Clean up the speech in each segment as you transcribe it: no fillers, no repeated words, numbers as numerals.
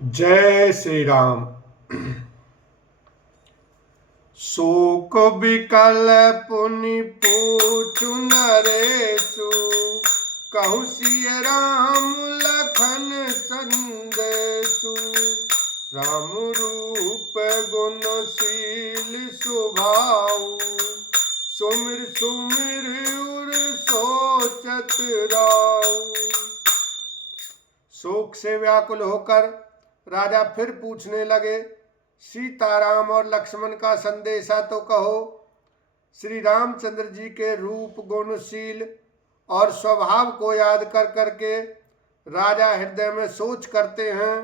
जय श्री राम। शोक विकल पुनि पूछु नरेशु, कहु सिय राम लखन संदेशु। राम रूप गुणशील स्वभाव, सुमिर सुमिर उर सोचत राउ। शोक से व्याकुल होकर राजा फिर पूछने लगे, सीताराम और लक्ष्मण का संदेशा तो कहो। श्री रामचंद्र जी के रूप गुणशील और स्वभाव को याद कर करके राजा हृदय में सोच करते हैं।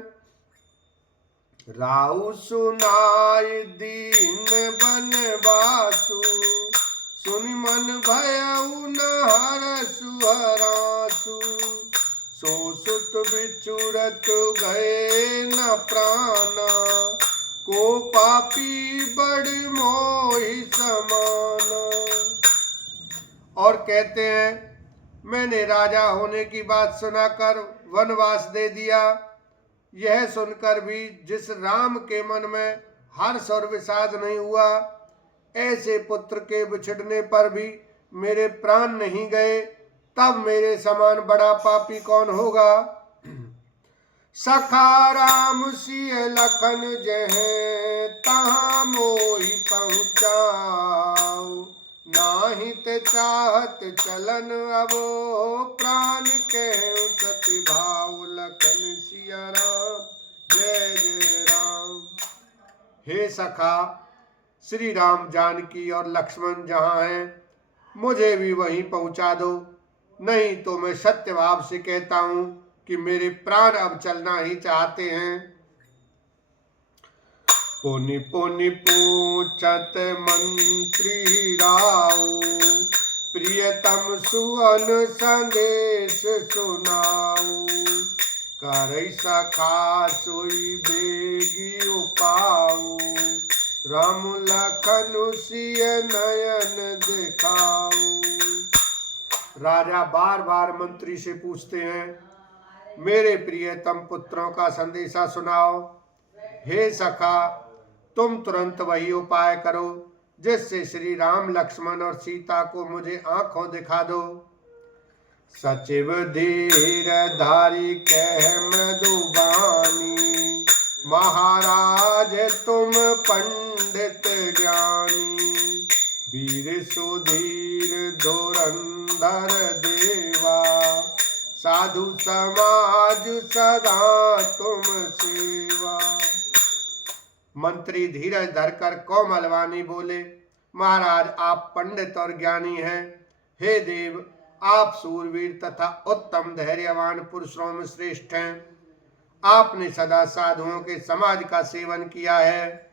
राहु सुनाई दीन बनवासु, सुनि मन भयउ न हरसु हरासु। सो सुत बिछुड़त गए न प्राणा, को पापी बड़ मोहि समाना। और कहते हैं, मैंने राजा होने की बात सुनाकर वनवास दे दिया। यह सुनकर भी जिस राम के मन में हर्ष और विषाद नहीं हुआ, ऐसे पुत्र के बिछड़ने पर भी मेरे प्राण नहीं गए, तब मेरे समान बड़ा पापी कौन होगा। सखा राम सिय लखन जहे, तहाँ मोहि पहुँचाऊ। नाही ते चाहत चलन अबो, प्राण के सति भाव। लखन सिय राम जय जय राम। हे सखा, श्री राम जानकी और लक्ष्मण जहाँ हैं, मुझे भी वहीं पहुँचा दो, नहीं तो मैं सत्य भाव से कहता हूं कि मेरे प्राण अब चलना ही चाहते हैं। पुनि पुनि पूछत मंत्री राऊ, प्रियतम सुअन संदेश सुनाऊ। करई सखा सोई बेगी उपाऊ, राम लखन सिय नयन दिखाऊ। राजा बार बार मंत्री से पूछते हैं, मेरे प्रियतम पुत्रों का संदेशा सुनाओ। हे सखा, तुम तुरंत वही उपाय करो जिससे श्री राम लक्ष्मण और सीता को मुझे आंखों दिखा दो। सचिव धीर धारी कह मधुबानी, महाराज तुम पंडित ज्ञानी। वीर सुधीर धुरंधर देवा, साधु समाज सदा तुम सेवा। मंत्री धीरज धरकर कोमल वाणी बोले, महाराज आप पंडित और ज्ञानी हैं। हे देव, आप सूरवीर तथा उत्तम धैर्यवान पुरुषों में श्रेष्ठ हैं। आपने सदा साधुओं के समाज का सेवन किया है।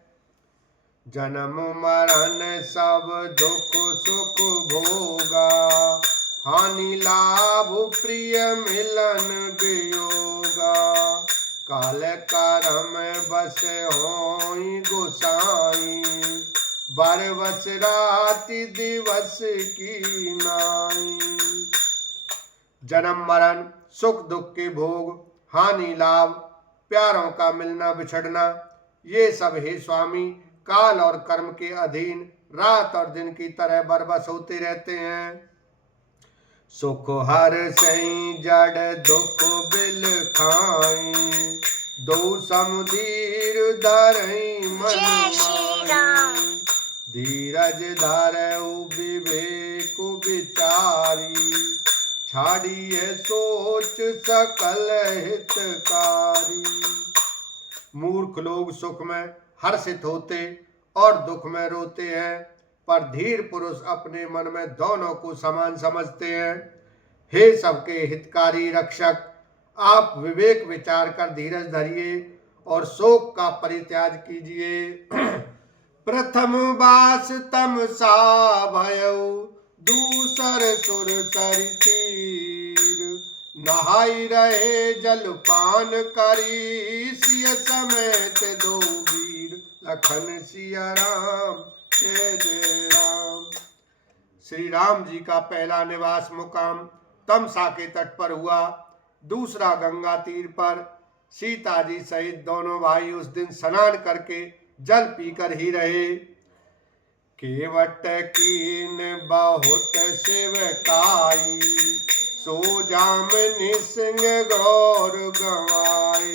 जन्म मरण सब दुख सुख भोगा, हानि लाभ प्रिय मिलन वियोगा। काल करम बस होई गोसाई, बरवस राति दिवस की नाई। जन्म मरण, सुख दुख के भोग, हानि लाभ, प्यारों का मिलना बिछड़ना, ये सब हे स्वामी काल और कर्म के अधीन रात और दिन की तरह बरबस होते रहते हैं। सुख हर सई जड़ दुख बिल खाई, दो समुदीर धरई मन माई। धीरज धरऊ विवेक विचारी, छाड़िए सोच सकल हितकारी। मूर्ख लोग सुख में हर्षित होते और दुख में रोते हैं, पर धीर पुरुष अपने मन में दोनों को समान समझते हैं। हे सबके हितकारी रक्षक, आप विवेक विचार कर धीरज धरिए और शोक का परित्याग कीजिए। प्रथम बास तम सा भयउ, दूसर सुर सरि तीर। नहाई रहे जल पान करी, सिय समेत दो वीर। लखन सिया राम जय जय राम। श्री राम जी का पहला निवास मुकाम तमसा के तट पर हुआ, दूसरा गंगा तीर पर, सीता जी सहित दोनों भाई उस दिन स्नान करके जल पीकर ही रहे। केवट कीन बहुत सेवकाई, सो जामिनी सिंह गौर गवाए।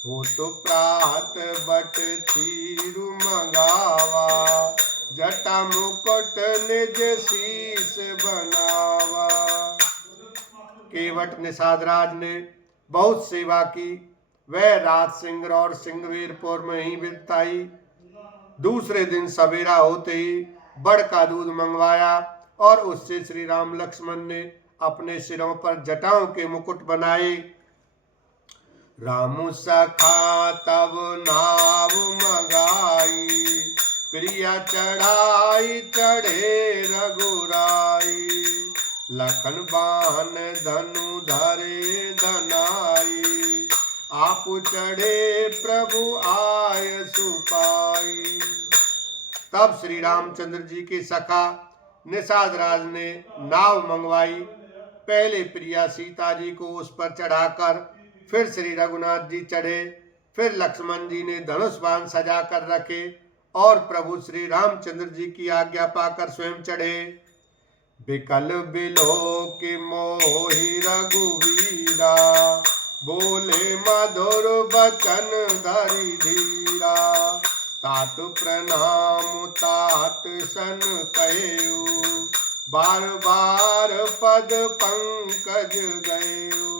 हो तो प्रात बट थीरु मंगावा, जटा मुकुट निज शीस बनावा। केवट निषाद राज ने बहुत सेवा की। वह रात सिंगर और सिंगवीरपुर में ही बिताई। दूसरे दिन सवेरा होते ही बड़ का दूध मंगवाया और उससे श्री राम लक्ष्मण ने अपने सिरों पर जटाओं के मुकुट बनाए। रामु सखा तब नाव मंगाई, प्रिया चढ़ाई चढ़े रघुराई। लखन बान धनु धरे धनाई, आप चढ़े प्रभु आय सुपाई। तब श्री रामचंद्र जी के सखा निषाद राज ने नाव मंगवाई। पहले प्रिया सीता जी को उस पर चढ़ाकर फिर श्री रघुनाथ जी चढ़े। फिर लक्ष्मण जी ने धनुष बाण सजा कर रखे और प्रभु श्री रामचंद्र जी की आज्ञा पाकर स्वयं चढ़े। बिकल बिलो के मोहि रघुवीरा, बोले मधुर बचन धरि धीरा। तात प्रणाम तात सन कहेऊ, बार बार पद पंकज गएऊ।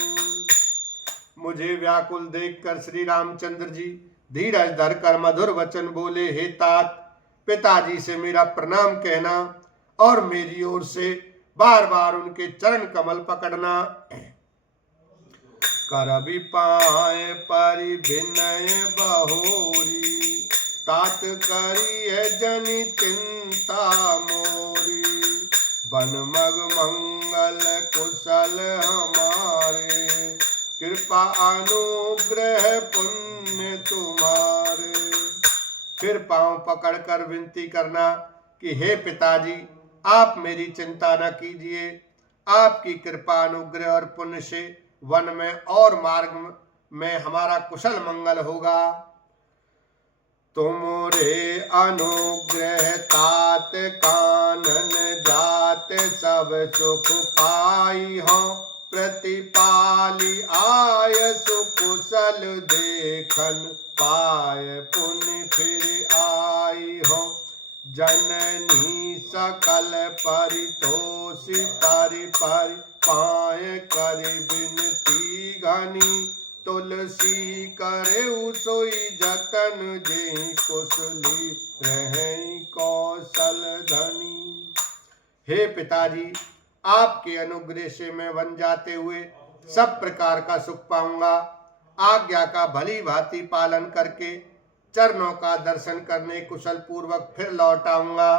मुझे व्याकुल देखकर श्री रामचंद्र जी धीरज धरकर मधुर वचन बोले, हे तात, पिताजी से मेरा प्रणाम कहना और मेरी ओर से बार बार उनके चरण कमल पकड़ना। कर भी पाए परि विनय बहोरी, तात करिय जनि चिंता मोरी। बन मग मंगल कुशल हमारे, कृपा अनुग्रह पुण्य तुम्हारे। फिर पांव पकड़कर विनती करना कि हे पिताजी, आप मेरी चिंता न कीजिए। आपकी कृपा अनुग्रह और पुण्य से वन में और मार्ग में हमारा कुशल मंगल होगा। तुमरे अनुग्रह तात कानन जात, सब सुख पाई हो प्रतिपाली आय। सुकुशल देखन पाय पुण्य फिर आई हो। जननी सकल परितोषी परि परि पाए करे बिनती घनी। तुलसी करे सोई जतन जेहि कुशली रहें कौशल धनी। हे पिताजी, आपके अनुग्रह से मैं वन जाते हुए सब प्रकार का सुख पाऊंगा। आज्ञा का भली भांति पालन करके चरणों का दर्शन करने कुशल पूर्वक फिर लौट आऊंगा।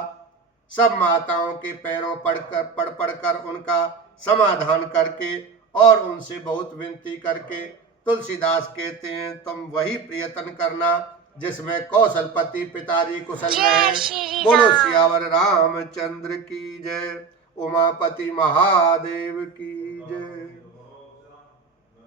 सब माताओं के पैरों पढ़कर उनका समाधान करके और उनसे बहुत विनती करके तुलसीदास कहते हैं, तुम वही प्रियतन करना जिसमें कौशलपति पिताजी कुशल रहे। बोलो सियावर रामचंद्र की जय। उमापति महादेव की जय।